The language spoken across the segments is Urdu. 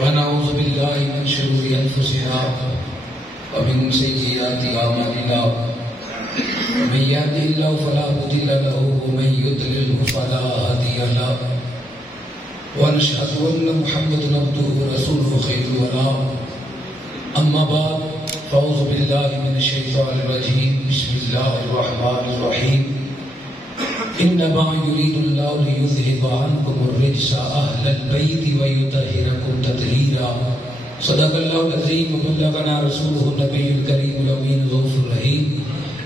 ونعوذ بالله من شرور أنفسنا ومن سيئات أعمالنا من يهده الله فلا مضل له ومن يضلل فلا هادي له ونشهد أن محمدا عبده ورسوله خير الورى أما بعد فأعوذ بالله من الشيطان الرجيم بسم الله الرحمن الرحيم إنما يريد الله ليذهب عنكم الرجس أهل البيت ويطهركم تطهيرا صدق الله العظيم وبلغنا رسوله النبي الكريم الأمين الرؤوف الرحيم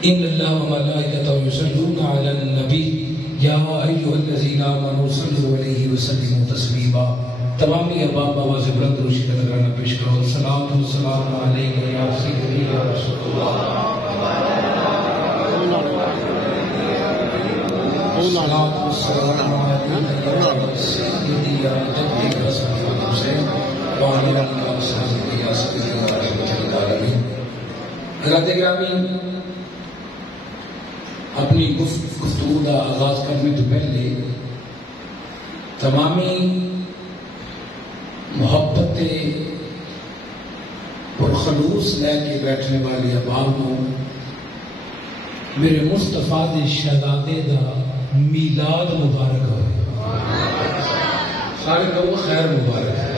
إن الله وملائكته يصلون على النبي يا أيها الذين آمنوا صلوا عليه وسلموا تسليما تمامی ارباب آواز بلند روشی کا نذرانہ پیش کرو الصلاۃ والسلام علیک یا سیدی یا رسول اللہ الصلاۃ والسلام علیک یا سیدی یا جدی رسول حسین وعلی آلہ وصحبہ یا سیدی و رحمۃ للعالمین۔ حضرات گرامی، اپنی گفتگو کا آغاز کرنے تو پہلے تمامی محبت اور خلوص لے کے بیٹھنے والی عوام کو میرے مصطفیٰ دے شہزادے دا میلاد مبارک ہو۔ سارے لوگ خیر مبارک ہے۔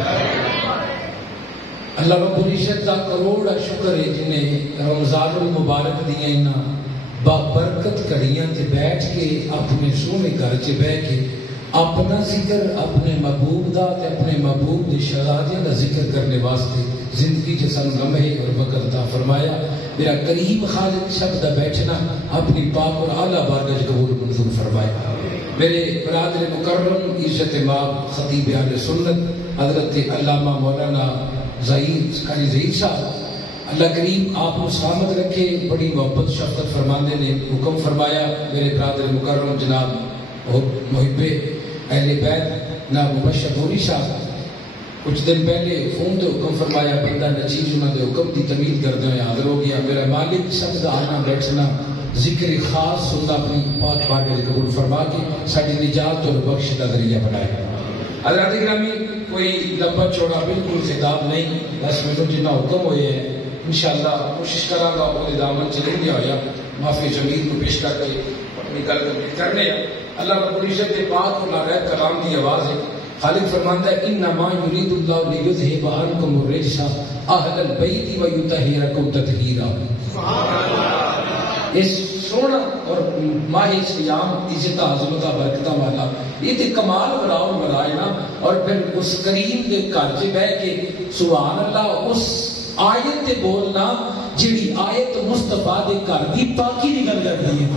اللہ رب العزت کا کروڑا شکر ہے جنہیں رمضان المبارک دیا انہاں بابرکت کڑیاں تے بیٹھ کے اپنے سونے گھر چ بیٹھ کے اپنا ذکر اپنے محبوب دا تے اپنے محبوب دے شہزادے دا ذکر کرنے واسطے زندگی چ سن لمحے اور وقت عطا فرمایا۔ میرا قریب خالق شب دا بیٹھنا اپنی پاک اور اعلیٰ بارگاہ قبول منظور فرمایا۔ میرے برادر مکرم عزت مآب خطیب اہل سنت حضرت علامہ مولانا قاری ظہیر صاحب، اللہ کریم آپ کو سلامت رکھے، بڑی محبت شفقت فرمانے نے حکم فرمایا۔ میرے برادر مکرم جناب محب اہل بیت جناب مبشر نوری صاحب کچھ دن پہلے فون تو حکم فرمایا، بندہ نچیز انہوں نے حکم دی تمیل کردے ہوئے حاضر ہو گیا۔ میرا مالک سب دا آنا بیٹھنا ذکر خاص سننا اپنی پاک بارگاہ قبول فرما کے ساری نجات اور بخش کا ذریعہ بنائے۔ حضرات گرامی، کوئی لمبا چوڑا بالکل خطاب نہیں، بس میں جنہ حکم ہوئے ہیں انشاءاللہ کوشش کرا گا وہ دامن چلے گیا ہویا معافی جمیل کو پیش کر کے اپنی گل کمپلیٹ کرنے ہیں۔ اللہ رب العزت کے پاک اور نارائب کلام کی آواز ہے۔ خالق فرماندا ہے انما یرید اللہ لیذھب عنکم الرجس اہل البیت ویطہرکم تطہیرا۔ اس سونا اور ماہ صیام عزت عظمت برکتہ والا یہ تے کمال بلاؤ بلائے نا، اور پھر اس کریم کے گھر چ بیٹھ کے سبحان اللہ اس آیت تے بولنا جڑی آیت مصطفیٰ دے گھر دی پاکی دی گل کرتی ہے۔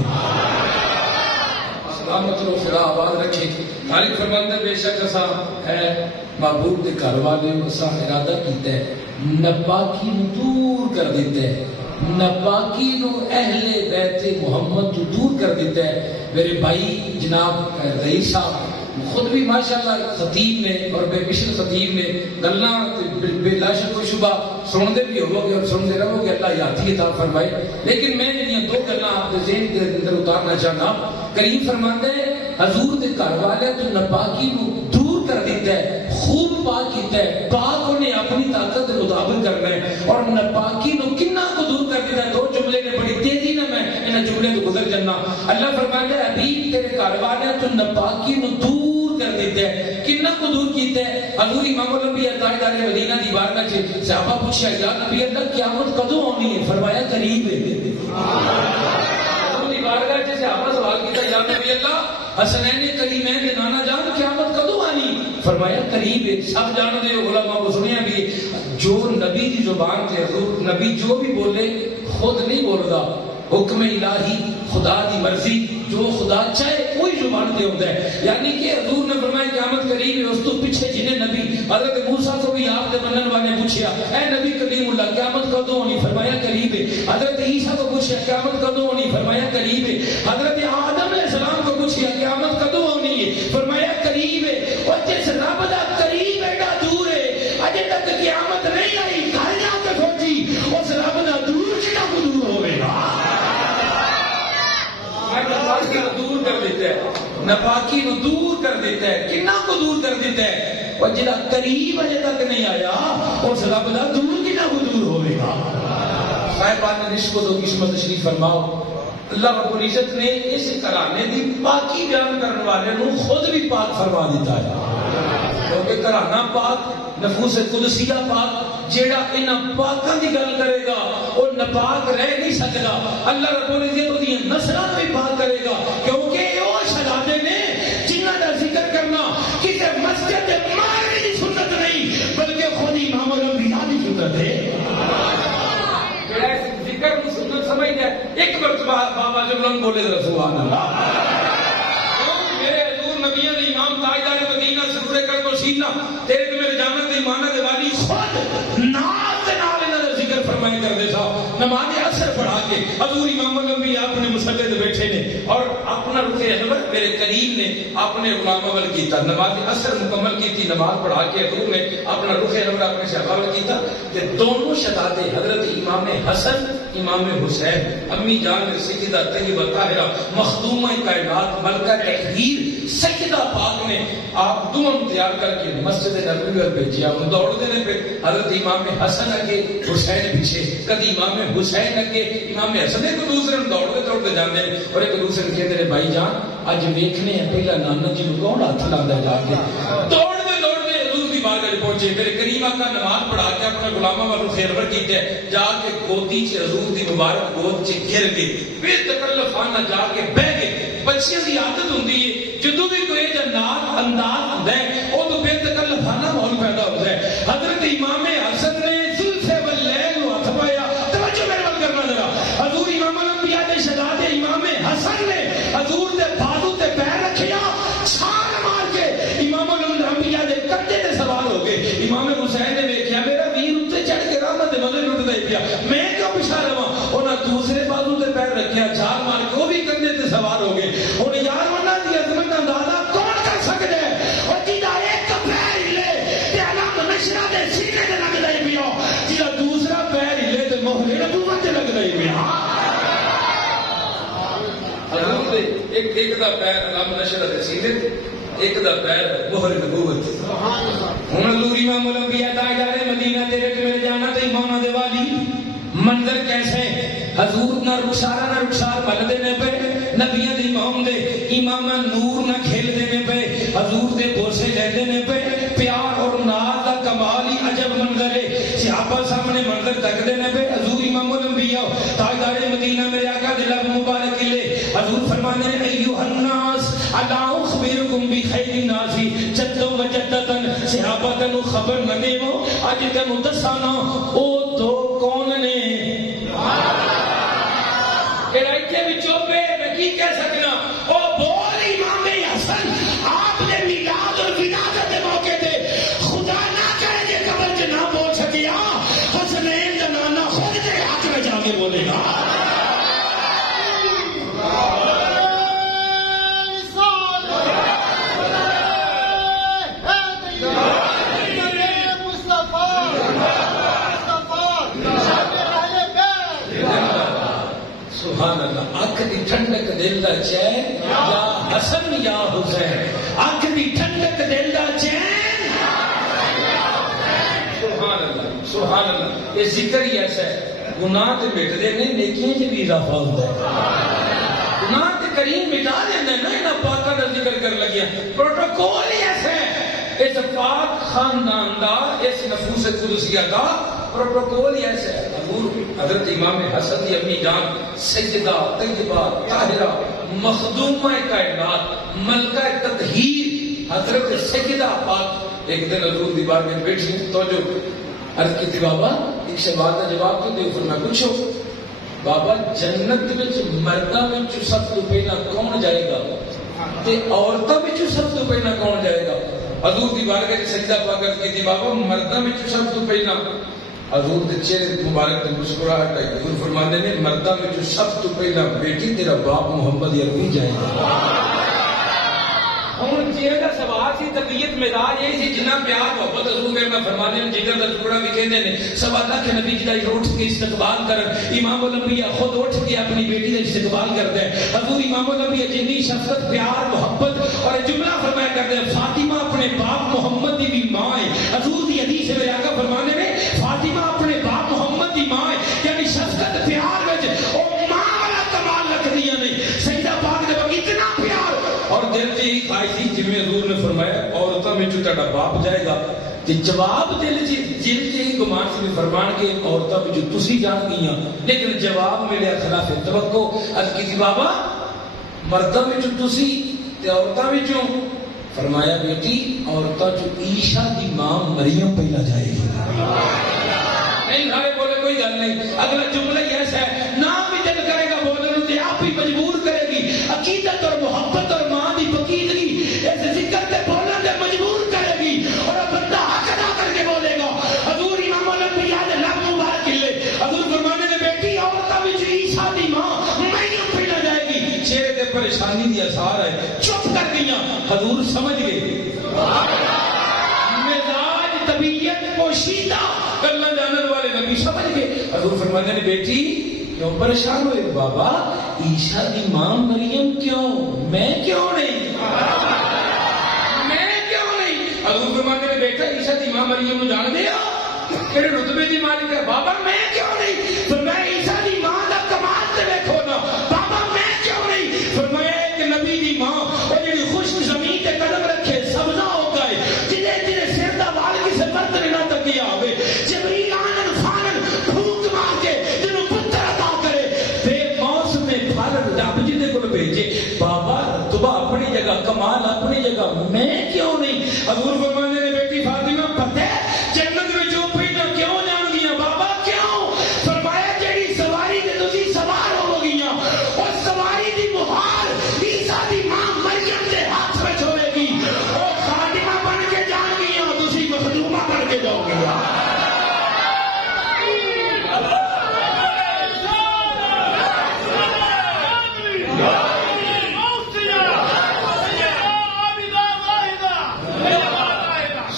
سلامت رو خدا آواز رکھے۔ خالق فرماندا بے شک اسا ہے محبوب دے گھر والے اسا ارادہ کیتا ہے ناپاکی نو دور کر دیتا ہے، ناپاکی نو اہل بیت محمد تو دور کر دیتا ہے۔ میرے بھائی جناب ظہیر صاحب خود بھی ماشاءاللہ خطیب نے اور بے مثل خطیب نے گلاں بلا شک و شبہ سنتے بھی ہو گے اور سنتے رہو گے، اللہ یادی عطا فرمائے۔ لیکن میں یہ دو گلاں آپ کے ذہن کے اندر اتارنا چاہنا۔ کریم فرماندا ہے حضور دے گھر والے تو ناپاکی نو دور کر دیتا ہے، خوب پاک کیتا ہے، پاک انہیں اپنی طاقت کے مطابق کرنا ہے، اور ناپاکی نو کنا کو دور کر دیتا ہے۔ دو جملے نے بڑی تیزی نہ میں انہاں جملے تو گزر جانا۔ اللہ فرماندا ہے حبیب تیرے گھر والے تو ناپاکی نو دور کر دیتا ہے، کنا کو دور کیتا ہے۔ حضور امام الانبیاء تاجدار مدینہ دی بارگاہ چ صحابہ پوچھا یا نبی اللہ قیامت کدوں ہونی ہے؟ فرمایا قریب ہے۔ حضور دی بارگاہ چ صحابہ سوال کیتا یا نبی اللہ حسنین کریمین دے نانا جان قیامت کدوں آنی؟ فرمایا قریب ہے۔ سب جانتے ہو، علماء کو سنیا بھی، جو نبی دی زبان تے حضور نبی جو بھی بولے خود نہیں بولدا، حکم الہی خدا دی مرضی جو خدا چاہے کوئی زبان تے ہوتا ہے۔ یعنی کہ حضور نے فرمایا قیامت قریب ہے۔ اس تو پیچھے جنہیں نبی حضرت موسیٰ کو بھی آپ کے منن والے پوچھیا اے نبی کلیم اللہ قیامت کدوں ہونی؟ فرمایا قریب ہے۔ حضرت عیسیٰ کو پوچھیا قیامت کدوں ہونی؟ فرمایا قریب ہے۔ حضرت آدم علیہ السلام کو پوچھیا قیامت کدوں ہونی ہے؟ فرمایا قریب ہے۔ اور جس رب دا قریب ایڈا دور ہے اجے تک قیامت نہیں آئی، گھر جا کے سوچی اس رب دا دور کتنا کو دور ہوئے گا۔ ناپاکی نو دور کر دیتا ہے، ناپاکی نو دور کر دیتا ہے، کنا کو دور کر دیتا ہے؟ اور جڑا قریب اجے تک نہیں آیا اس رب دا دور کنا دور ہوے گا. صاحبان رزق و قسمت تشریف فرماؤ. اللہ رب العزت نے اس گھرانے دی پاکی بیان کرنے والے نو خود بھی پاک فرما دیتا ہے. کیونکہ گھرانہ پاک، نفوس قدسیہ پاک، جیڑا انہاں پاکاں دی گل کرے گا وہ ناپاک رہ نہیں سکتا. اللہ رب العزت اودی نسلاں بھی پاک کرے گا، کیونکہ وہ شہزادے نے جنہاں دا ذکر کرنا کسی مسجد مارنے دی سنت نہیں بلکہ خود امام الانبیاء دی سنت ہے. جڑا ذکر کو سنت سمجھدا ہے ایک مرتبہ بابا جبران بولے سبحان اللہ. میرے حضور نبیوں نے امام تاجدار مدینہ سرور کرم و سینہ تیرے تے میرے جانت دی ایمان دے والی خود ناز دے نال انہاں دا ذکر فرمائی کردے سا. نماز عصر پڑھا کے حضور امام الانبیاء اپنے مصلی تے بیٹھے نے اور اپنا رخ انور میرے کریم نے اپنے غلام ول کیتا. نماز عصر مکمل کیتی، نماز پڑھا کے حضور نے اپنا رخ انور اپنے صحابہ ول کیتا تے دونوں شہزادے حضرت امام حسن امام حسین امی جان سیدہ طیبہ طاہرہ مخدومہ کائنات ملکہ تطہیر سیدہ پاک نے آپ دونوں تیار کر کے مسجد نبوی پر بھیجیا. ہم دوڑتے نے پھر حضرت امام حسن اگے حسین پیچھے، کدی امام حسین اگے امام حسن ایک دوسرے دوڑتے دوڑتے جانے اور ایک دوسرے کہتے ہیں بھائی جان اج ویکھنے ہیں پہلا نانا جی نو کون ہاتھ لاتا جا کے. دوڑتے دوڑتے حضور دی بارگاہ پہنچے. میرے کریم آقا نماز پڑھا کے اپنے غلاماں والوں خیرور کیتے جا کے گودی چ حضور دی مبارک گود چ گر گئے. بے تکلفانہ جا کے بہ گئے. بچیاں دی عادت ہوندی ہے جدوں بھی کوئی جنات انداز ہوندا ہے او تو بے تکلفانہ ماحول پیدا ہوتا ہے. حضرت امام حسن نے زلفے واللیل نو ہاتھ پایا. توجہ میرے ول کرنا ذرا. حضور امام الانبیاء دے شہزادے امام حسن نے حضور دے بازو تے پیر رکھیا، چھال مار کے امام الانبیاء دے کندھے تے سوار ہو گئے. امام حسین نے ویکھیا میرا ویر اوتے چڑھ کے رحمت دے مزے لٹدا ہی پیا، میں کیوں پیچھے رہواں. انہاں دوسرے بازو تے پیر رکھیا، چھال مار کے وہ بھی کندھے تے سوار ہو گئے. ہن یار انہاں دی عظمت دا اندازہ کون کر سکدا ہے؟ او جیدا ایک پیر ہلے تے علم نشرہ دے سینے تے لگدا ہی پیا، جیدا دوسرا پیر ہلے تے مہر نبوت تے لگدا ہی پیا. حضور دے ایک دا پیر علم نشرہ دے سینے تے ایک دا پیر مہر نبوت. ہن حضور امام الانبیاء تاجدار مدینہ تیرے تے میرے جانا تے ایمان دے والی منظر کیسے حضور نہ رخسار مل دینے پہ نبیوں دی امام دے امام نور نہ کھیل دینے پہ حضور دے بوسے لے دینے پہ پیار اور ناز دا کمال ہی عجب منظر ہے. صحابہ سامنے منظر تک دینے پہ حضور امام الانبیاء تاجدار مدینہ میرے آقا دے لب مبارک لے حضور فرمانے ہیں ایھا الناس الا اخبرکم بخیر الناس جدو و جدتن. صحابہ تنو خبر نہ دیو اج تنو دسانا او دو کون نے کی کہہ سکنا او بول امام حسن آپ نے میلاد اور ولادت کے موقع تے خدا نہ کرے کہ قبر چ نہ بول سکیا حسنین دا نانا خود دے حق میں جا کے بولے گا. سبحان اللہ. آنکھ دی ٹھنڈک دل دا چین یا حسن یا حسین. آنکھ دی ٹھنڈک دل دا چین. سبحان اللہ سبحان اللہ. یہ ذکر ہی ایسا ہے گناہ تے مٹدے نے نیکیاں چ بھی اضافہ ہوتا ہے. گناہ تے کریم مٹا دیندے نا انہاں پاکاں دا ذکر کر لگیا. پروٹوکول ہی ایسا ہے اس پاک خاندان دا اس نفوس قدسیہ دا پروٹوکول ہی ایسا ہے. حضور حضرت امام حسن کی امی جان سیدہ طیبہ طاہرہ مخدومہ کائنات ملکہ تطہیر حضرت سیدہ پاک ایک دن حضور دی بارگاہ میں بیٹھی تو جو عرض کی بابا ایک سوال کا جواب تو دے. فرمایا پوچھو بابا جنت وچ مرداں وچ سب تو پہلا کون جائے گا تے عورتاں وچ سب تو پہلا کون جائے گا؟ حضور دی بارگاہ وچ سجدہ پا کر کی بابا مرداں وچ سب تو پہلا حضور دے چہرے مبارک تے مسکراہٹ آئی. حضور فرماندے نے مرداں وچ سب تو پہلا بیٹی تیرا باپ محمد عربی جائے گا. ہن چہرے دا سوال سی طبیعت مزاج یہ سی جنہ پیار محبت حضور کے میں فرمانے نے جگر دا ٹکڑا بھی کہندے نے سوا لاکھ نبی جی دا اٹھ کے استقبال کرن. امام الانبیاء خود اٹھ کے اپنی بیٹی دا استقبال کردا ہے. حضور امام الانبیاء جنی شفقت پیار محبت اور جملہ فرمایا کرتے ہیں فاطمہ اپنے باپ محمد دی بھی جی حضور نے فرمایا عورتوں میں جو تہاڈا باپ جائے گا تے جواب دل جی گمان سے فرمان کے عورتوں میں جو تسی جان گئی لیکن جواب ملے خلاف توقع عرض کی بابا مردوں میں جو تسی تے عورتوں میں جو فرمایا بیٹی عورتوں جو عیشا دی ماں مریم پہلا جائے گی نہیں سارے بولے کوئی گل نہیں اگلا جملہ ہی ایسا ہے نام بھی دل کرے گا بولنے تے آپ ہی مجبور کرے گی عقیدت اور محبت اور ماں دی پکیدگی اس ذکر تے بولنے تے مجبور کرے گی اور بندہ حق ادا کر کے بولے گا حضور امام الانبیاء دے لب مبارک لے حضور فرمانے نے بیٹی عورتوں وچ عیسیٰ دی ماں مریم پہلا جائے گی چہرے تے پریشانی دی اثار ہے چپ کر گئیاں حضور سمجھ گئے مزاج طبیعت پوشیدہ کرنا جاننے والے نبی سمجھ گئے حضور فرماتے ہیں بیٹی کیوں پریشان ہوئے بابا عیسیٰ دی ماں مریم کیوں میں کیوں نہیں حضور فرماتے ہیں بیٹا عیسیٰ دی ماں مریم کو جان دیا کہڑے رتبے دی مالک ہے بابا میں کیوں نہیں فرمایا عیسیٰ دی ماں دا کمال تے دیکھو نا بابا میں کیوں نہیں فرمایا کہ نبی دی ماں اور جڑی خشک زمین تے قدم رکھے سبزہ ہو گئے جنہیں جنہیں سر دا وال کسے برتن نہ تکیا ہوئے جبریل آنن فانن پھونک مار کے جنہوں پتر عطا کرے بے موسم میں پھل رب جنہیں کو بھیجے بابا رتبہ اپنی جگہ کمال اپنی جگہ میں کیوں نہیں حضور فرمانے نے بیٹی فاطمہ پتہ جنت میں جو پہنا کیوں جان گیا بابا کیوں فرمایا جیڑی سواری دے تسی سوار ہو گیا اور سواری دی مہار عیسیٰ دی ماں مریم دے ہاتھ میں ہوئے گی اور خادمہ بن کے جان گیا تسی مخدومہ بن کے جاؤ گیا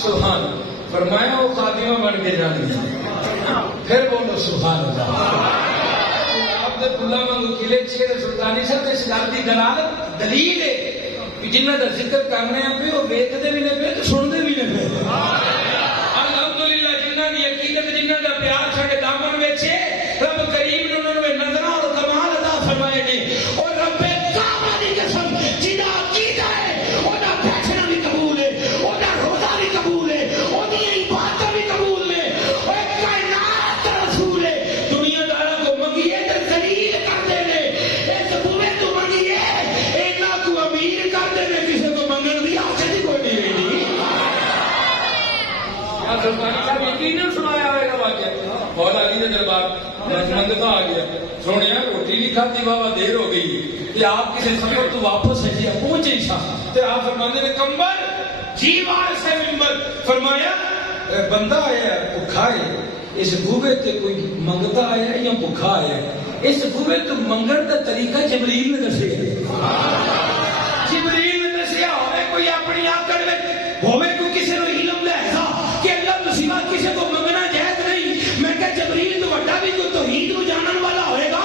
سبحان فرمایا وہ خادمہ بن کے جان گیا پھر بولو سبحان اللہ آپ دے بلا منگو قلعے شیر سلطانی صاحب اس گل کی دلالت دلیل ہے کہ جنہ کا ذکر کرنے پہ وہ ویکھتے بھی نہیں پہ تو سنتے بھی نہیں پہ الحمدللہ جنہ کی عقیدت جنہ کا پیار چھڑے دامن وچے رب کریم نے انہوں نے نظراں اور کمال عطا فرمائے نے اور رب کعبہ دی قسم جنہ عقیدہ ہے اودا بیٹھنا بھی قبول ہے اودا روزہ بھی قبول ہے اودی عبادت بھی قبول ہے اور کائنات کا رسول ہے دنیا داروں کو منگیے تے ذلیل کر دے نے اس بوے تو منگیے اینا کو امیر کر دے نے کسی کو منگن دی آخر دی کوئی نہیں رہی سلطانی صاحب یقیناً سنایا ہوئے گا واقعہ مولا علی دربار منگتا آ گیا سونے روٹی نہیں کھاتی بابا دیر ہو گئی کہ آپ کسی سفر تو واپس ہے جی پہنچے تو آپ فرمانے نے کمبر جی وارث ہے ممبر فرمایا بندہ آیا بھوکا ہے اس بوے تے کوئی منگتا آیا یا بھوکا آیا اس بوے تو منگن کا طریقہ جبریل نے دسے جبریل نے دسیا ہوئے کوئی اپنی آکڑ میں ہوئے کوئی کسی نے علم لہذا کہ اللہ مسیحہ کسی کو منگنا جائز نہیں میں کہ جبریل تو وڈا بھی کوئی توحید کو جانن والا ہوئے گا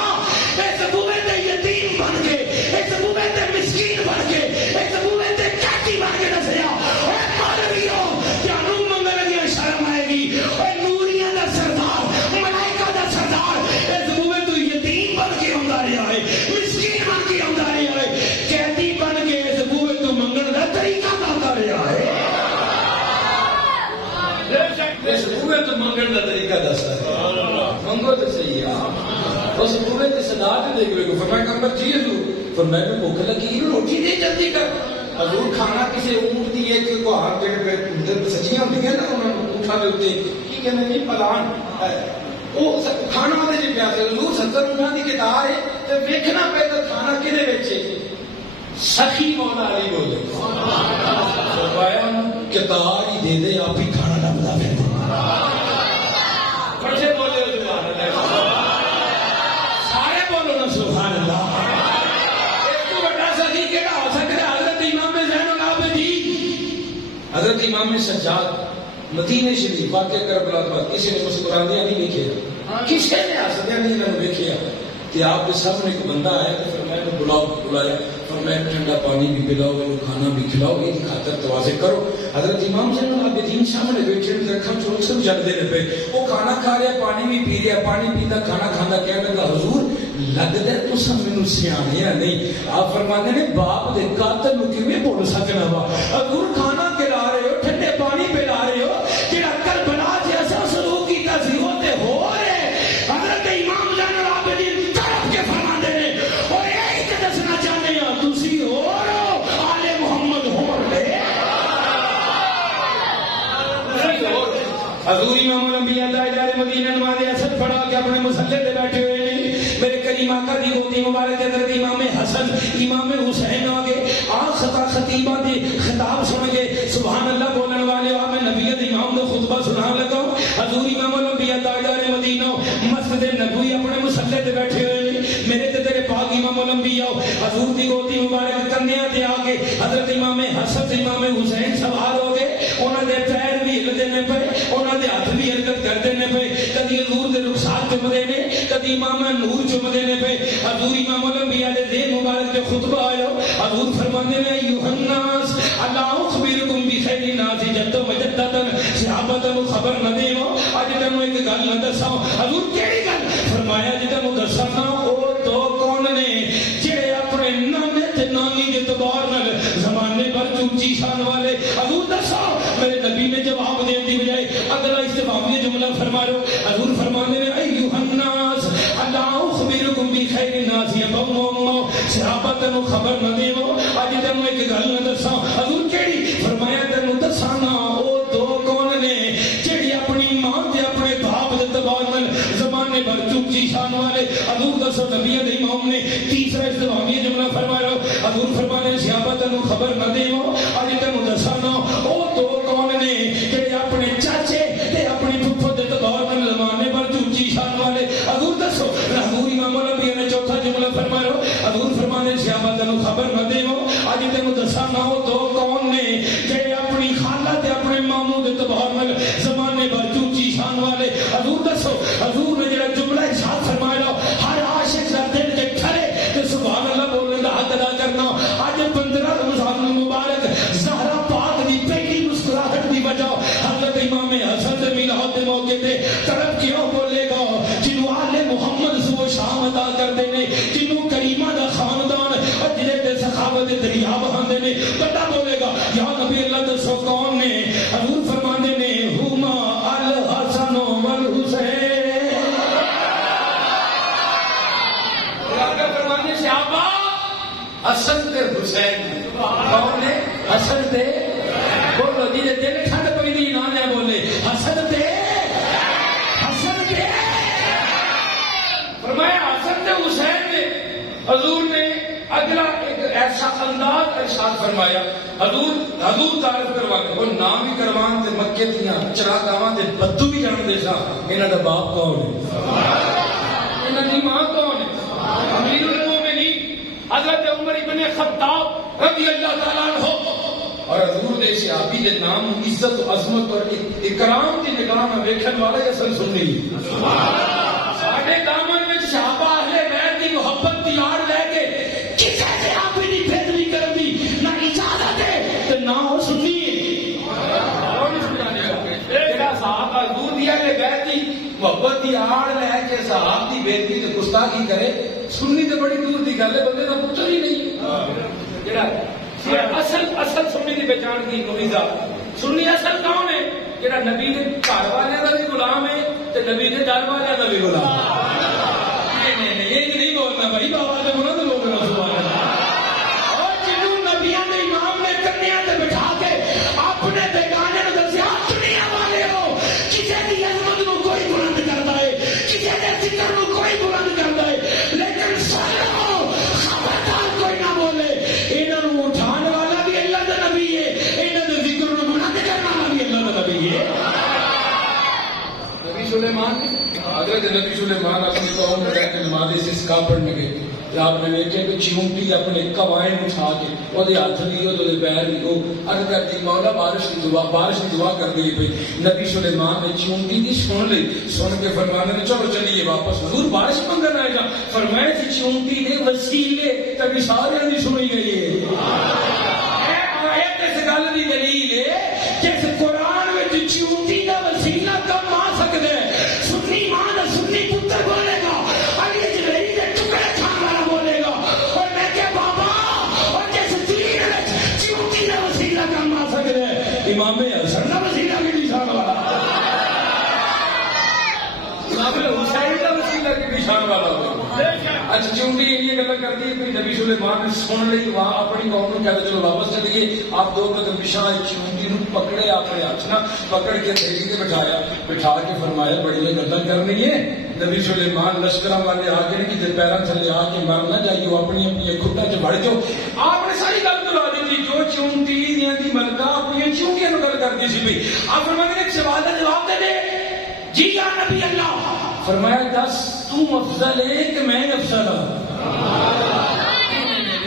اس بوے تے یتیم بن کے اس بوے تے مسکین بن کے اس بوے تے کاٹی بن کے دسیا اے مولویو جانو منگن دی شرم آئے گی اے نوریاں دا سردار ملائکہ دا سردار اس بوے تو یتیم بن کے ہوندا رہیا ہے مسکین بن کے ہوندا رہیا ہے قیدی بن کے اس بوے تو منگن دا طریقہ ہوندا رہیا ہے اس بوے تو منگن دا طریقہ دسدا ہے منگو تو صحیح ہے اس بوے تے صدا تے دیکھ لو فرمایا کمبر جی حضور فرمایا میں بھوک لگی روٹی دے جلدی کر حضور کھانا کسی اونٹ دی ہے کہ کو ہاتھ جڑے پہ سچیاں ہوندیاں نا انہاں نوں اونٹاں دے اوتے کی کہندے نہیں پلان او کھانا دے جی پیا حضور 70 اونٹاں دی کتار ہے تے ویکھنا پے تے کھانا کدے وچ ہے سخی مولا علی بولے فرمایا کتار ہی دے دے آپ ہی کھانا لبدا پھر بڑے بولے سبحان اللہ سارے بولو نا سبحان اللہ ایک تو بڑا سخی کیڑا ہو سکتا ہے حضرت امام زین العابدین حضرت امام سجاد مدینے شریف واقعہ کربلا کے بعد کسی نے مسکراندیا نہیں دیکھا کسی نے ہسدیا نہیں انہوں نے دیکھا کہ آپ کے سامنے ایک بندہ آیا تو فرمایا کو بلایا فرمایا ٹھنڈا پانی بھی پلاؤ انہوں کھانا بھی کھلاؤ ان خاطر توازے کرو حضرت امام زین العابدین سامنے بیٹھے رکھا چون سب جگ دے پہ وہ کھانا کھا رہا پانی بھی پی رہا پانی پیتا کھانا کھانا کہنے لگا حضور لگتا ہے تو مینوں سیانے نہیں. آپ فرماتے نے باپ دے قاتل نو کیویں بھول سکنا وا. حضور کھانا کھلا رہے ہو, ٹھنڈے پانی پلا رہے ہو, جڑا کربلا جیسا سلوک کیتا سی وہ تے ہو رہے. حضرت امام زین العابدین طرف کے فرماندے نے اور یہی تے دسنا چاہتے ہیں تسی ہو رہو آل محمد ہو رہے. حضور امام الانبیاء تاجدار مدینہ نماز اثر پڑھا کے اپنے مصلی تے بیٹھے ہوئے ہیں. میرے کریم آقا دی گودی مبارک حضرت امام حسن امام حسین آگے آپ خطیبہ دی خطاب سن کے سبحان اللہ بولن والے آپ نبیت امام دا خطبہ سنا لگا. حضور امام الانبیاء تاجدار مدینہ مسجد نبوی اپنے مصلی تے بیٹھے ہوئے ہیں. میرے تے تیرے پاک امام الانبیاء حضور دی گودی مبارک کندیاں تے آگے حضرت امام حسن امام حسین سوار ہو گئے. انہاں دے پیر بھی ہلدے نے پے, انہاں دے ہاتھ بھی حرکت کردے نے پے. کدی حضور دے رخسار چمدے نے, کدی امام نور چمدے نے پے. حضور امام الانبیاء دے ذہن مبارک تے خطبہ آیا. حضور فرماندے نے ایھا الناس الا اخبرکم بخیر الناس جد وجدتن صحابہ نو خبر نہ دیو اج تینوں ایک گل نہ دساں. حضور کیڑی گل فرمایا جے تینوں دساں نا او دو کون نے جڑے اپنے نانے تے نانی دے اعتبار نال زمانے پر اونچی شان والے. حضور دسو. میرے نبی نے جواب دین دی بجائے اگلا استفہامی جملہ فرما رہے. حضور فرمانے نے ایھا الناس الا اخبرکم بخیر الناس یقوم صحابہ تینوں خبر نہ دیو اج تینوں ایک گل نہ دساں. حضور کیڑی فرمایا تینوں دساں نا او دو کون نے جڑی اپنی ماں تے اپنے باپ دے اعتبار نال زمانے بھر اونچی شان والے. حضور دسو نبی دے امام نے تیسرا استفہامی جملہ فرمایا. حضور فرمانے صحابہ تینوں خبر نہ دیو اج تینوں دساں نا او دو کون نے جڑے اپنے چاچے تے اپنی پھپھو دے اعتبار نال زمانے بھر اونچی شان والے. حضور دسو. حضور امام الانبیاء نے چوتھا جملہ فرمایا. حضور فرمانے صحابہ تینوں خبر نہ دیو اج تینوں دساں نا او دو کون نے جڑے اپنی خالہ تے اپنے ماموں دے اعتبار نال زمانے بھر اونچی شان والے. حضور دسو. حضور نے جڑا جملہ ارشاد فرمایا ہر عاشق دا دل تے کھڑے تے سبحان اللہ بولنے دا حق ادا کرنا. اج 15 رمضان مبارک زہرا پاک دی پہلی مسکراہٹ دی وجہ حضرت امام حسن دے میلاد دے موقع تے طرف کیوں بولے گا جنوں آل محمد صبح شام ادا کردے نے, جنوں کریمہ دا خاندان اجرے تے سخاوت دے دریا بہاندے نے, بڑا بولے گا یا نبی اللہ دسو کون نے. حضور فرماندے نے ہما الحسن والحسین. فرماندے صحابہ حسن تے حسین کون نے. حسن تے بولو جی دل ٹھنڈ پئی دی نہ نے بولے حسن تے حسن تے فرمایا حسن تے حسین نے. حضور نے اگلا ایک ایسا انداز ارشاد فرمایا. حضور تعارف کروا کے وہ نام بھی کروان تے مکے دیاں چراگاواں تے بدو بھی جان دے سا انہاں دا باپ کون ہے, انہاں دی ماں کون ہے. امیر المومنین حضرت عمر ابن خطاب رضی اللہ تعالیٰ عنہ اور حضور دے صحابی دے نام عزت و عظمت اور اکرام دی نگاہ میں ویکھن والا اصل سننی. ساڈے دامن وچ صحابہ اہل بیت دی محبت دی آڑ لے کے کسے سے آپ دی بےدبی کرن دی نہ اجازت ہے تے نہ ہو سننی. جڑا صحابہ حضور دی اہل بیت دی محبت دی آڑ لے کے صحابہ دی بےدبی تے گستاخی کرے سننی تے بڑی دور دی گل ہے, بندے دا پتر ہی نہیں. جڑا اصل سنی دی پہچان کی نویزا سنی اصل کون ہے جڑا نبی دے گھر والے دا بھی غلام ہے تے نبی دے ڈر والے دا بھی غلام. نہیں یہ نہیں بولنا بھائی, بابا تے بولنا تے بولنا سبحان اللہ. اور جنوں نبیاں دے امام نے کنیاں تے بٹھا کے اپنے بیگانے نوں دسیا دنیا والے ہو کسے دی عظمت نوں کوئی بلند کردا ہے, کسے دے ذکر نوں کوئی بلند کردا ہے, لیکن سنو خبردار کوئی نہ بولے انہاں نوں اٹھان والا بھی اللہ دا نبی ہے, انہاں دے ذکر نوں بلند کرن والا بھی اللہ دا نبی ہے. نبی سلیمان حضرت نبی سلیمان اپنی قوم میں بیٹھ کے نماز استسقا پڑھنے گئے. آپ نے دیکھا کہ چیونٹی اپنے کوائن اٹھا کے وہ ہاتھ بھی وہ پیر بھی وہ ارد کر دی مولا بارش کی دعا کر دی پئی. نبی سلیمان نے چیونٹی دی سن لی, سن کے فرمانے نے چلو چلیے واپس. حضور بارش منگن آئے گا. فرمایا کہ چیونٹی دے وسیلے کبھی سارے دی سنی گئی ہے. آیت اس گل دی دلیل ہے کہ قرآن میں چیونٹی دا وسیلہ کم آ سکتا ہے. سنی ماں دا سنی پتر بولے گا علی جبریل دے ٹکڑے امام حسن کا وسیلہ کی نشان والا، امام حسین کا وسیلہ کی نشان والا ہوگا۔ اچھا چونٹی یہ گلا کرتی ہے کہ نبی سلیمان نے سن لی، وہاں اپنی قوم کو کہتے چلو واپس چلے گئے، آپ 2 قدم پیچھے چونٹی نو پکڑے، اپنے ہاتھ نہ پکڑ کے تھیلی سے بٹھایا، بٹھا کے فرمایا بڑی گلا کرنی ہے نبی سلیمان لشکر والے آ کے کہ پیروں تھلے آ کے مر نہ جائیو، اپنی اپنی خدا چ بڑھ جاؤ۔ آپ نے ساری گل دلا دی، جو چونٹی دی ملکہ اپنی چونٹیاں نو گل کرتی سی بھی، آپ فرماتے ہیں ایک سوال کا جواب دے دے، جی یا نبی اللہ، فرمایا 10 تم افضل ہے کہ میں افضل ہوں؟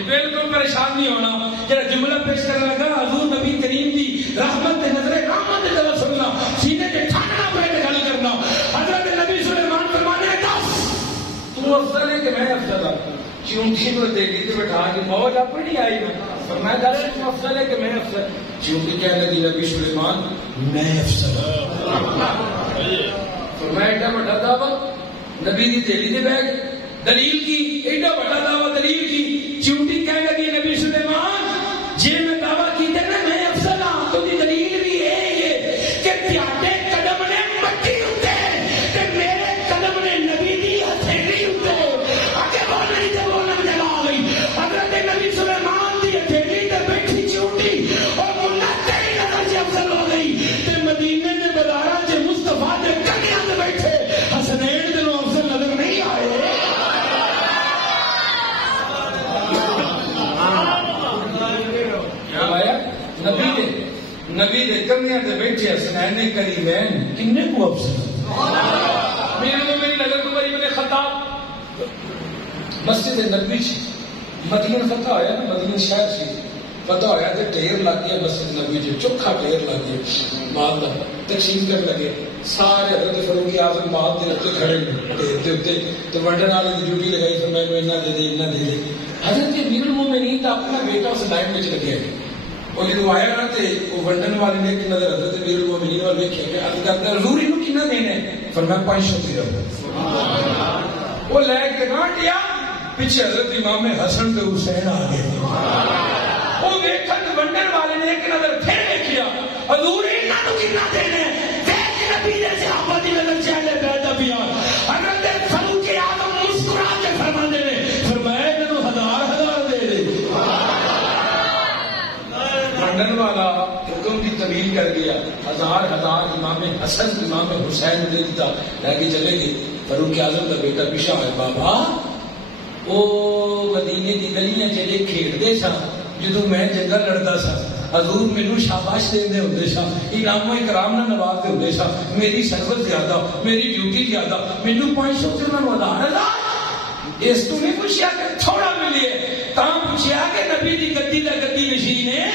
بالکل پریشان نہیں ہونا، جب جملہ پیش کرنے لگا حضور نبی کریم دی رحمت نظر رحمت طرف سننا، سینے کے ٹھاننا پہ گل کرنا، حضرت نبی سلیمان فرمانے 10 تم افضل ہے کہ میں افضل ہوں؟ چونٹی کو دیکھی تو بٹھا کے موج آپ نہیں آئی نا، فرمایا 10 تم افضل ہے کہ میں افضل؟ چونٹی کہنے لگی نبی سلیمان میں افضل ہوں۔ فرمایا ایڈا بڑا دعویٰ نبی دی تیلی دے بیٹھ دلیل کی، ایڈا بڑا دعویٰ دلیل کی، چونٹی کہنے لگی نبی سلیمان جی میں دعویٰ کیتے نا میں افضل ہوں تو دی دلیل بھی ہے کہ تیاڈے قدم نے مٹی ہوتے کہ میرے قدم نے نبی دی ہتھیلی ہوتے، آگے بولنے تے بولنے جلا گئی حضرت نبی سلیمان دی ہتھیلی تے بیٹھی چونٹی اور منتے ہی نظر سے افضل ہو گئی تے مدینے دے بازاراں چ مصطفیٰ دے کنیاں تے بیٹھے حسنین دے افضل نظر نہیں آئے۔ نبی دے کمیاں دے بیٹھے حسنین کریمین کنے کو افضل؟ میرے کو میری نظر تو بری میں خطاب مسجد نبوی مدینہ فتح ہویا نا، مدینہ شہر سی فتح ہویا تے ڈھیر لگ گیا مسجد نبوی جو چوکھا ڈھیر لگ گیا مال دا تقسیم کرنے لگے، سارے حضرت فاروق اعظم مال دے اتنے کھڑے ڈھیر دے اتنے تو ونڈن والے کی ڈیوٹی لگائی، پھر میں اتنا دے دے اتنا دے دے۔ حضرت امیر المومنین دا اپنا بیٹا اس لائن میں لگے وہ جب آیا نا تو وہ ونڈن والے نے کہ نظر حضرت امیر المومنین والے ویکھیا کہ عرض کرتا حضور اینو کتنا دینا ہے؟ فرمایا 500 درہم۔ وہ لے کے نہ گیا، پیچھے حضرت امام حسن تے حسین آ گئے، وہ ویکھن ونڈن والے نے ایک نظر پھر دیکھیا حضور انہاں نو کتنا دینا ہے؟ دیکھ نبی دے صحابہ دی نظر چہلے پیدا پیا، حضرت فاروق اعظم مسکرا کے فرماندے نے فرمایا انہاں نو 1000 دے دے۔ ونڈن والا حکم کی تبدیل کر گیا، 1000 امام حسن امام حسین دے دیتا، لے کے چلے گئے۔ فاروق اعظم کا بیٹا پیچھے ہے بابا وہ مدینے کی گلیاں چلے کھیڈتے سا، جدو میں جنگل لڑتا سا حضور مینوں شاباش دے ہوندے سا، انعام و اکرام نال نوازتے ہوندے سا، میری سروت زیادہ میری ڈیوٹی زیادہ، مینوں 500 سے انہاں نوں 1000 اس تو نہیں پوچھا کہ تھوڑا ملے، تاں پوچھا کہ نبی دی گدی دا گدی نشین ہے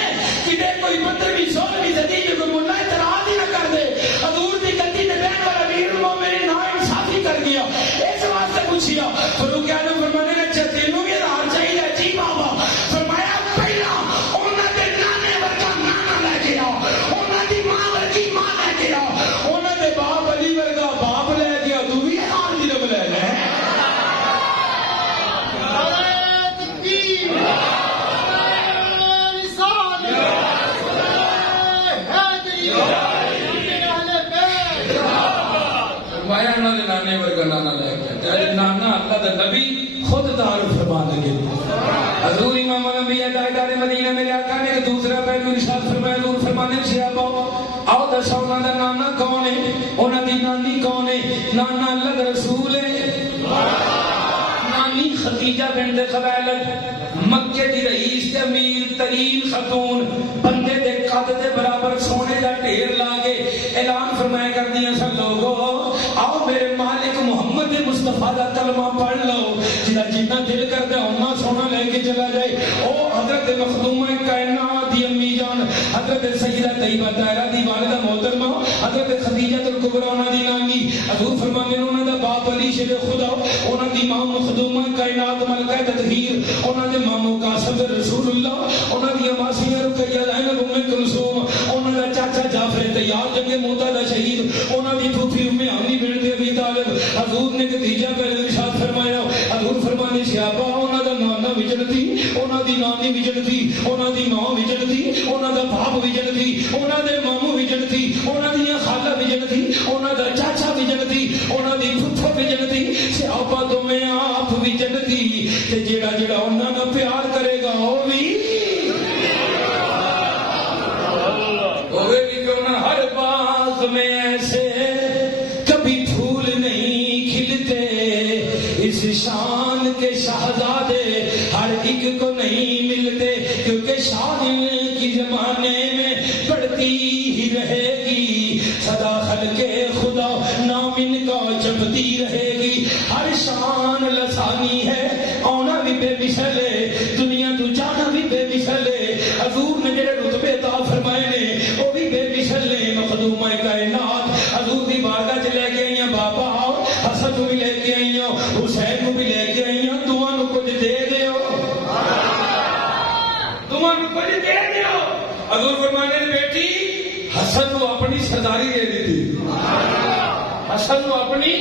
کدے کوئی 15ویں 16ویں صدی میں کوئی ملا اعتراض ہی نہ کر دے، حضور دی گدی تے بیٹھ والا امیر المومنین نا انصافی کر گیا، اس واسطے پوچھیا۔ فاروق اعظم فرمانے نے اچھا تینوں بھی 1000 چاہیے؟ جی بابا۔ فرمایا پہلا انہاں دے نانے ورگا نانا لے کے آؤ، انہاں دی ماں ورگی ماں لے کے آؤ، انہاں دے باپ علی ورگا باپ لے کے آؤ، تو بھی 1000 درہم لے لے۔ نانے ورگا نانا لے گیا، نانا اللہ دا نبی خود تعارف فرما دے حضور امام الانبیاء تاجدار مدینہ میرے آقا نے دوسرا پہلو ارشاد فرمایا، حضور فرمانے صحابہ آؤ دسو انہاں دا نانا کون ہے، انہاں دی نانی کون ہے؟ نانا اللہ دا رسول ہے، نانی خدیجہ بنت خویلد مکے دی رئیس تے امیر ترین خاتون، بندے دے قد دے برابر سونے دا ڈھیر لا کے اعلان فرمایا کردیاں سن لوگو آؤ میرے مالک محمد مصطفیٰ دا کلمہ پڑھ لو، جدا جتنا دل کرتا ہونا سونا لے کے چلا جائے۔ او حضرت مخدومہ کائنات دی امی جان حضرت سیدہ طیبہ طاہرہ دی والدہ محترمہ حضرت خدیجہ الکبریٰ انہاں دی نانی، حضور فرماندے نے انہاں دا باپ علی شیر خدا، انہاں دی ماں مخدومہ کائنات ملکہ تطہیر، انہاں دے مامو قاسم رسول اللہ، انہاں دی ماسیاں رقیہ زینب ام کلثوم، انہاں دا چاچا جعفر طیار جنگ موتہ دا شہید، انہاں دی پھوپھی ام ہانی بنت ابی طالب۔ حضور نے نتیجہ پہلے ارشاد فرمایا، حضور فرمانے صحابہ انہاں دا نانا وجن تھی، انہاں دی نانی وجن تھی، انہاں دی ماں وجن تھی، انہاں دا باپ وجن تھی، انہاں دے چلتی ہی رہے گی، سدا خلق خدا نام ان کا جپتی رہے گی، ہر شان لسانی ہے آنا بھی بے مثل ہے، دنیا تو جانا بھی بے مثل ہے، حضور نے جڑے رتبے عطا فرمائے نے وہ بھی بے مثل نے، مخدومہ کائنات حضور دی بارگاہ چ لے کے آئی ہیں، بابا حسن کو بھی لے کے آئی ہیں، حسین کو بھی لے کے آئی ہیں، دعا نو کچھ دے دیو، دعا نو کچھ دے دیو۔ حضور فرمانے نے بیٹی حسن کو اپنی سرداری دے دیتی، حسن کو اپنی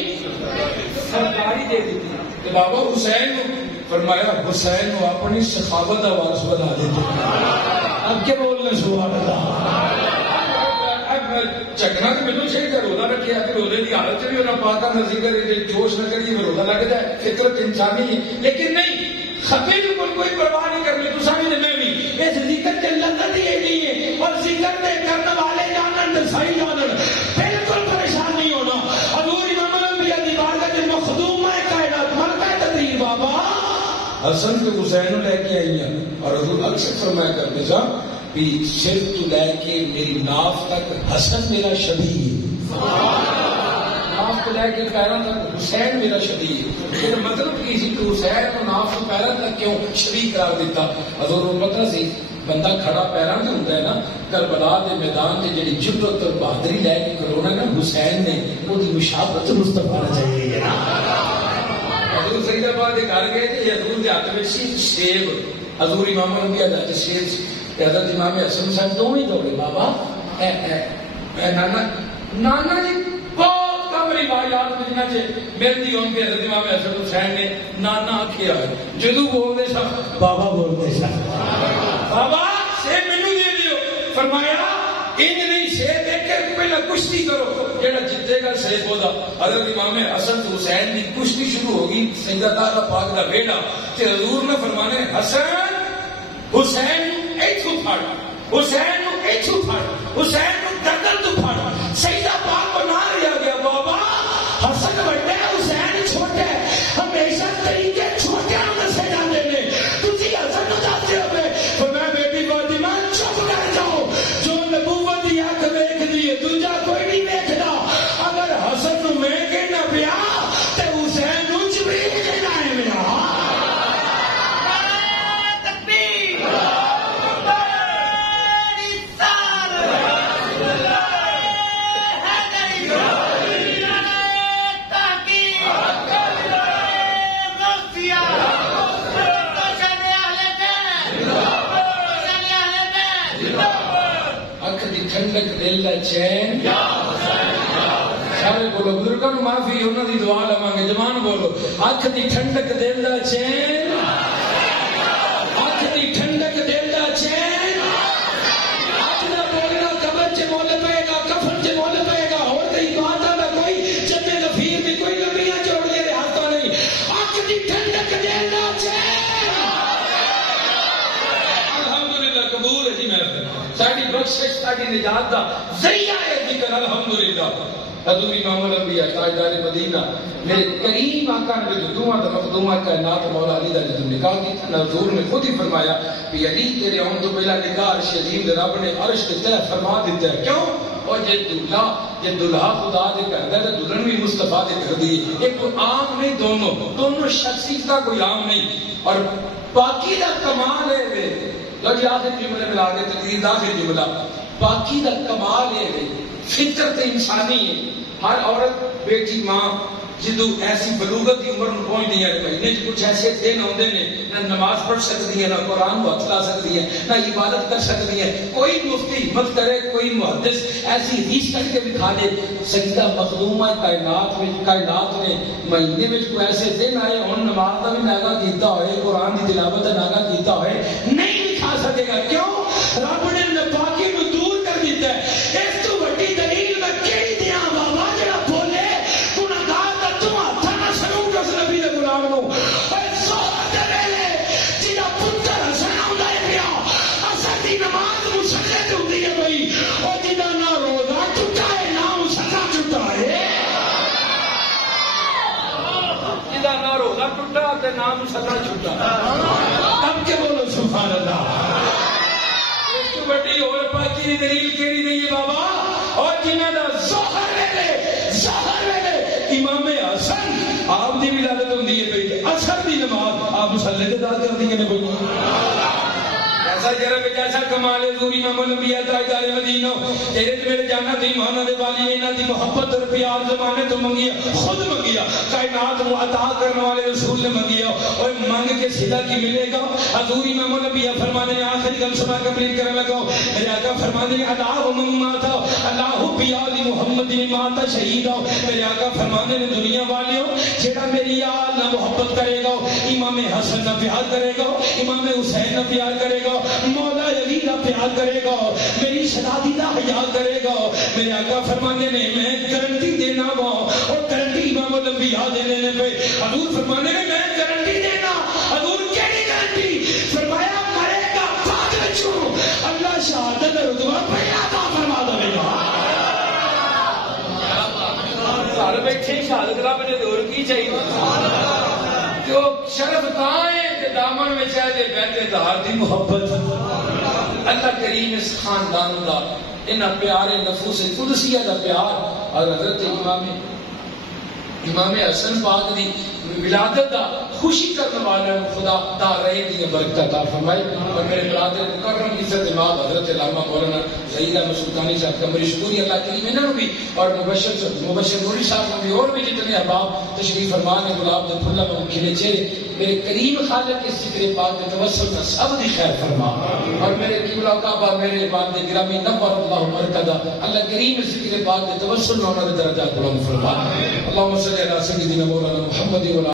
سرداری دے دیتی، تو بابا حسین کو فرمایا حسین کو اپنی سخاوت کا وارث بنا دیتے۔ اب کیا بولنا سبحان اللہ، چکنا تو مینوں چاہیے روزہ رکھے کہ روزے کی حالت بھی ہونا پاک کا ذکر جوش نہ کریے روزہ لگ جائے، فطرت انسانی ہے، لیکن نہیں خطے بالکل کوئی پرواہ نہیں کرنی، تو سامنے میں بھی اس ذکر کے لذت ہی نہیں ہے، اور ذکر میں کرنے والے جانن دسائی جانن بالکل پریشان نہیں ہونا۔ حضور امام الانبیاء دی بارگاہ میں مخدوم ہے کائنات مرکہ تدبیر بابا حسن کے حسین لے کے آئی ہیں، اور حضور اکثر فرمایا کرتے تھا کہ صرف تو لے کے میری ناف تک حسن میرا شبیہ ہے، ناف کو لے کے پیروں تک حسین میرا شبیہ ہے، پھر مطلب کی سی تو حسین کو ناف کو پیروں تک کیوں شبیہ قرار دیتا؟ حضور کو پتہ سی بندہ کھڑا پیراں تے ہوندا ہے نا، کربلا دے میدان تے جڑی جرأت اور بہادری لے کے کرونا نا حسین نے وہ دی مشابہت مصطفیٰ نے چاہیے نا۔ حضور سید آباد دے گھر گئے تے حضور دے ہاتھ وچ سی سیب، حضور امام الانبیاء دا سیب حضرت امام حسن صاحب دونوں ہی دوڑے، بابا نانا جی بہت کم روایات جنہاں چ ملتی ہوں کہ حضرت امام حسن حسین نے نانا آکھیا ہے، جدو بولتے سب بابا بولتے سب، بابا سیب مینوں دے دیو، فرمایا ان نہیں سیب دے کے پہلا کشتی کرو، جیڑا جتے گا سیب ہوگا۔ حضرت امام حسن حسین کی کشتی شروع ہوگی، سیدہ پاک دا بیٹا تے حضور نے فرمانے حسن حسین ایتھو پھڑ، حسین نو ایتھو پھڑ، حسین نو گردن تو پھڑ، سیدہ پاک کو نہ لیا گیا، بابا حسن بڑا ہے حسین چھوٹا ہے، ہمیشہ طریقے چھوٹے دسے جاتے ہیں، تسی حسن نو دستے ہو تو میں بیٹی فاطمہ چپ کر جاؤ، جو نبوت کی اکھ دیکھ دی ہے دوجا کوئی نہیں دیکھدا، اگر حسن نو میں کہنا پیا تے حسین نو جبریل کہنا ہے میرا۔ دل دا چین سارے بولو، بزرگوں کو معافی انہوں دی دعا لواں گے، جوان بولو اکھ دی ٹھنڈک دل دا چین، اکھ دی ٹھنڈک دل دا چین، اکھ دا بولنا قبر چ مول پے گا، کفن چ مول پے گا، اور تے عبادت دا کوئی جنے غفیر دی کوئی لمبیاں جوڑ کے ہاتھاں نہیں، اکھ دی ٹھنڈک دل دا چین۔ الحمدللہ قبول ہے جی، میں ساری بخشش ساری نجات دا ذریعہ ہے ذکر الحمدللہ۔ حضور امام الانبیاء تاجدار مدینہ میرے کریم آقا نے جو دعا دا مخدومہ کائنات مولا علی دا جو نکاح کی تھا، حضور نے خود ہی فرمایا کہ علی تیرے آن تو پہلا نکاح عرش عظیم دے رب نے عرش تے طے فرما دیتا ہے، کیوں؟ اور جے دلہا خدا دے کردا ہے تے دلہن بھی مصطفیٰ دے کر دی، ایک کوئی عام نہیں، دونوں شخصیت کا کوئی عام نہیں، اور باقی دا کمال ہے لگی آخر جملے ملا کے تقریر داخل جملہ، باقی دا کمال ہے فطرت انسانی ہے، ہر عورت بیٹی ماں جدو ایسی بلوغت کی عمر پہنچتی ہے، مہینے کچھ ایسے دن آتے ہیں نہ نماز پڑھ سکتی ہے، نہ قرآن کو ہاتھ لا سکتی ہے، نہ عبادت کر سکتی ہے، کوئی مفتی مت کرے، کوئی محدث ایسی ریس کر کے دکھا دے، سیدہ مخدومہ کائنات نے مہینے میں کوئی ایسے دن آئے ہوں نماز کا بھی ناگا کیتا ہوئے، قرآن کی تلاوت کا ناگا کیتا ہوئے، نہیں دکھا سکے گا، کیوں؟ رب نے ناپاکی کو دور کر دیتا ہے۔ اس تو بڑی دلیل میں کیڑی دیاں بابا جڑا بولے گناہگار دا تو ہاتھ نہ سنوں کہ اس نبی دے غلام نو، اے زور دے ویلے جڑا پتر حسن آندا ہے پیا، اصل دی نماز مسجد ہوندی ہے بھائی، او جدا نہ روزہ ٹوٹا ہے نہ مسجد ٹوٹا ہے، جدا نہ روزہ ٹوٹا تے نہ مسجد ٹوٹا، اب کے بولو سبحان اللہ۔ بڑی اور پاکی محبت کی دلیل کیڑی نہیں ہے بابا؟ اور جنہاں دا ظہر ویلے امام حسن آپ دی ولادت ہوندی ہے پئی اثر دی نماز آپ مصلی تے ادا کردی کہ نہیں؟ ایسا جرب جیسا کمال حضور امام الانبیاء تاجدار مدینہ تیرے تے میرے جانا دی مانا دے والی انہاں دی محبت اور پیار زمانے تو منگیا، خود منگیا، کائنات کو عطا کرنے والے رسول نے منگیا، اور مانگ کے سیدھا کی ملے گا؟ حضور امام الانبیاء فرماتے ہیں آخری کم سما کمپلیٹ کرنے لگا، میرے آقا فرماتے ہیں اللہ ماتا اللہ بیال محمد ماتا شہیدا، میرے آقا فرماتے ہیں دنیا والیوں جیڑا میری آل نہ محبت کرے گا امام حسن نہ پیار کرے گا، امام حسین نہ پیار کرے گا، مولا علی کا پیار کرے گا، میری شہزادی کا حیا کرے گا، میرے آقا فرمانے نے میں گارنٹی دینا وا، اور گارنٹی امام الانبیاء دینے پہ حضور فرمانے نے میں گارنٹی دینا، حضور کیڑی گارنٹی؟ فرمایا مرے گا بعد وچوں اللہ شہادت رتبہ پہلا عطا فرما دے گا۔ گھر بیٹھے شہادت رب نے دور کی چاہیے جو شرف تاں ہے کہ دامن میں چاہے بیت دار دی محبت۔ اللہ کریم اس خاندان دا انہاں پیارے نفوس قدسیہ دا پیار اور حضرت امام حسن پاک دی ولادت دا خوشی کرنے والا خدا دا رہے دی برکت عطا فرمائے۔ اور میرے برادر مکرم عزت امام حضرت علامہ مولانا سعید احمد سلطانی صاحب کا مشکوری اللہ کریم انہوں بھی، اور مبشر نوری صاحب کو بھی، اور بھی جتنے احباب تشریف فرمان ہے گلاب دے پھلا میں کھلے چہرے، میرے کریم خالق کے ذکر پاک کے توسل میں سب دی خیر فرما، اور میرے قبلہ کعبہ میرے والد گرامی نور اللہ مرکزہ اللہ کریم ذکر پاک کے توسل میں انہوں نے درجات بلند فرما۔ اللہم صلی علی سیدنا مولانا محمد